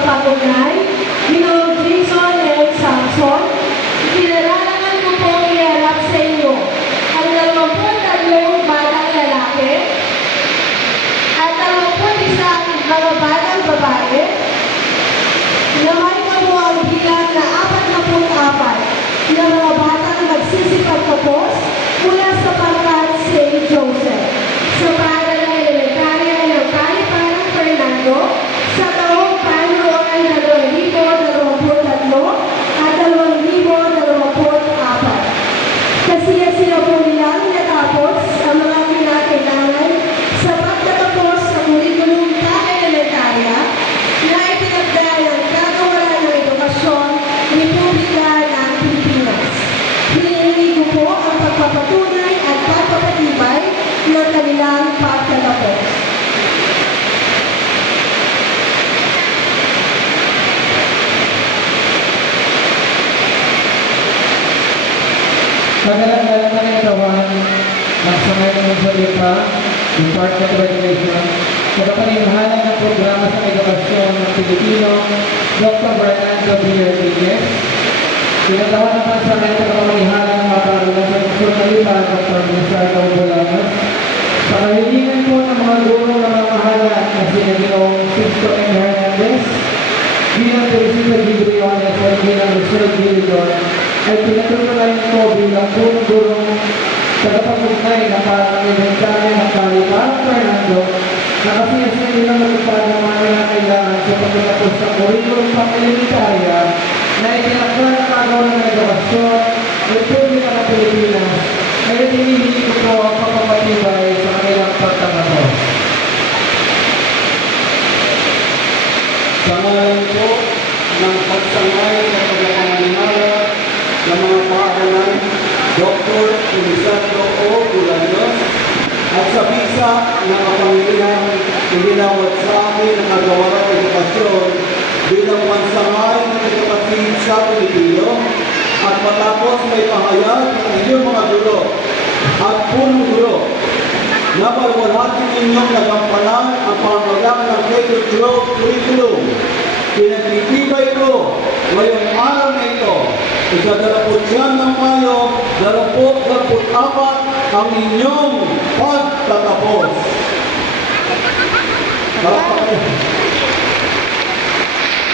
tagapagunay, Ginoong Jason L. Samson, kinaralan ko pong iharap sa inyo ang 23 batang lalaki at 21 mga batang babae na may kabuang bilang na 44 na mga batang magsisipagtapos mula sa Pangkat St. Joseph sa paaralan ng elementarya ng Kaliparang Fernando sa taong panunuan 2023 at 2024. Kasiya-siya po nilang natapos ang mga kinakailangan sa pagtatapos sa kurikulum ka-elementarya na itinagda ng Kagawaran ng Edukasyon, Republika ng Pilipinas. Hinihingi ko po ang pagpapatunay at pagpapatibay ng kanilang pagtatapos. Kagalang-galang na nagawan ng sangay ng salita, Department of Education, sa kapanimahalan ng programa sa edukasyon ng Pilipino, Dr. Fernando B. Rodriguez. Pinatawa naman sa kanyang kapanimahalan ng makarulan sa Nasyonalita, Dr. Luzardo Bulanos. Sa kahilingan po ng mga guro ng mamahalan na sina Ginoong Sisto M. Hernandez, bilang Teresita G. Briones at bilang Rochelle Gilidon, ay pinatutunan ko bilang gurong tagapagugnay na parang elementarya ng Kaliparang Fernando na kasi nilang matupad ang mga kailangan sa pagtatapos sa kurikulum pang-elementarya na itinakda ng Kagawaran ng Edukasyon, Republika ng Pilipinas, ay hinihingi ko po ang pagpapatibay sa kanilang pagtatapos. Sa ngalan po ng pagsangay sa pagkakamalinara ng mga paaralan, Dr. Luzardo O. Bulanos, at sa bisa ng kapangyarihan iginawad sa amin ang Kagawaran ng Edukasyon bilang pansangay ng edukasyon sa Pilipino at matapos may pahayag ng inyong mga guro at punong guro na balwalhatin ninyong nagampanan ang pangangailangan ng K-12 curriculum. Pinagtitibay ko ngayong araw na ito, ika-29 ng Mayo, 2024, ang inyong pagtatapos.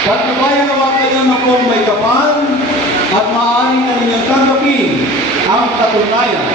Pagkabayan nawa kayo na kung may kapal at maaari na ninyong tanggapin ang katunayan